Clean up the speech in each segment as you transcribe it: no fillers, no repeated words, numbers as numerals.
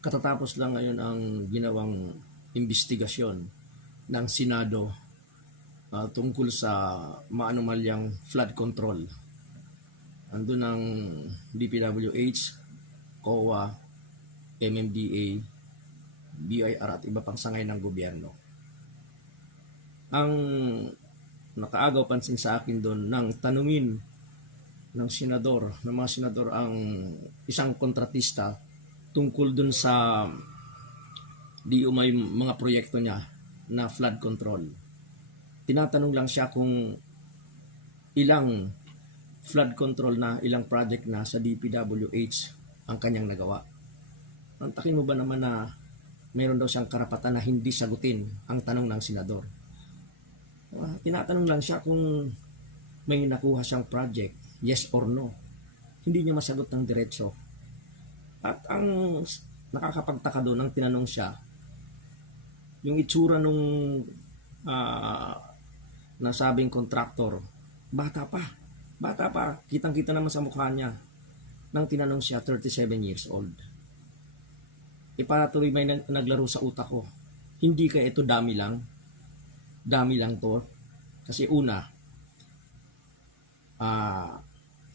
Katatapos lang ngayon ang ginawang investigasyon ng Senado tungkol sa maanumalyang flood control. Andun ang DPWH, COA, MMDA, BIR at iba pang sangay ng gobyerno. Ang nakaagaw pansin sa akin doon nang tanungin ng mga senador ang isang kontratista tungkol dun sa di umay mga proyekto niya na flood control. Tinatanong lang siya kung ilang flood control na, ilang project na sa DPWH ang kanyang nagawa. Antakin mo ba naman na meron daw siyang karapatan na hindi sagutin ang tanong ng senador? Tinatanong lang siya kung may nakuha siyang project, yes or no. Hindi niya masagot ng diretso. At ang nakakapagtaka doon nang tinanong siya, yung itsura nung nasabing kontraktor, bata pa, kitang-kita naman sa mukha niya. Nang tinanong siya, 37 years old. Ipatuloy may naglaro sa utak ko. Hindi kaya ito dami lang to. Kasi una,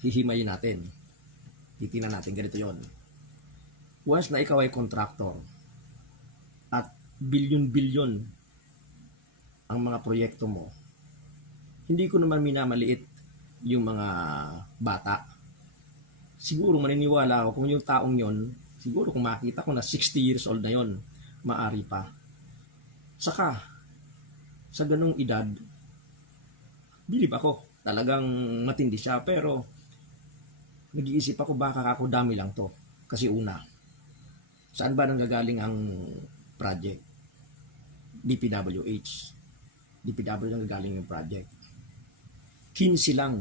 hihimayin natin. Titingnan natin, ganito yon. Once na ikaw ay contractor at bilyon-bilyon ang mga proyekto mo, hindi ko naman minamaliit yung mga bata. Siguro maniniwala ako kung yung taong yon, siguro kung makita ko na 60 years old na yon, maari pa. Saka, sa ganung edad, bilib ako, talagang matindi siya, pero nag-iisip ako baka ako dami lang to. Kasi una, saan ba nanggagaling ang project? DPWH. DPWH nanggagaling yung project. 15 lang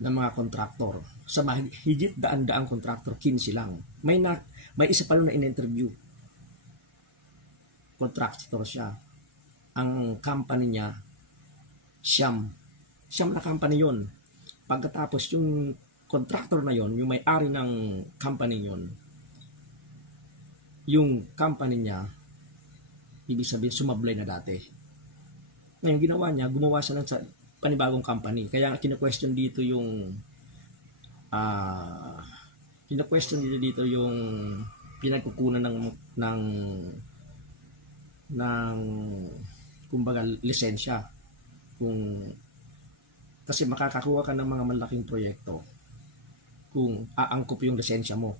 ng mga kontraktor. Sa higit daan-daang kontraktor, 15 lang. May isa pa lang na in-interview. Kontraktor siya. Ang company niya, Siyam na company yon. Pagkatapos yung contractor na yon, yung may-ari ng company yon, yung company niya, ibig sabihin sumablay na dati. Ngayon ginawa niya, gumawa siya ng panibagong company. Kaya kina-question dito yung pinagkukunan ng kumbaga lisensya. Kasi makakakuha ka ng mga malaking proyekto kung aangkop yung lisensya mo.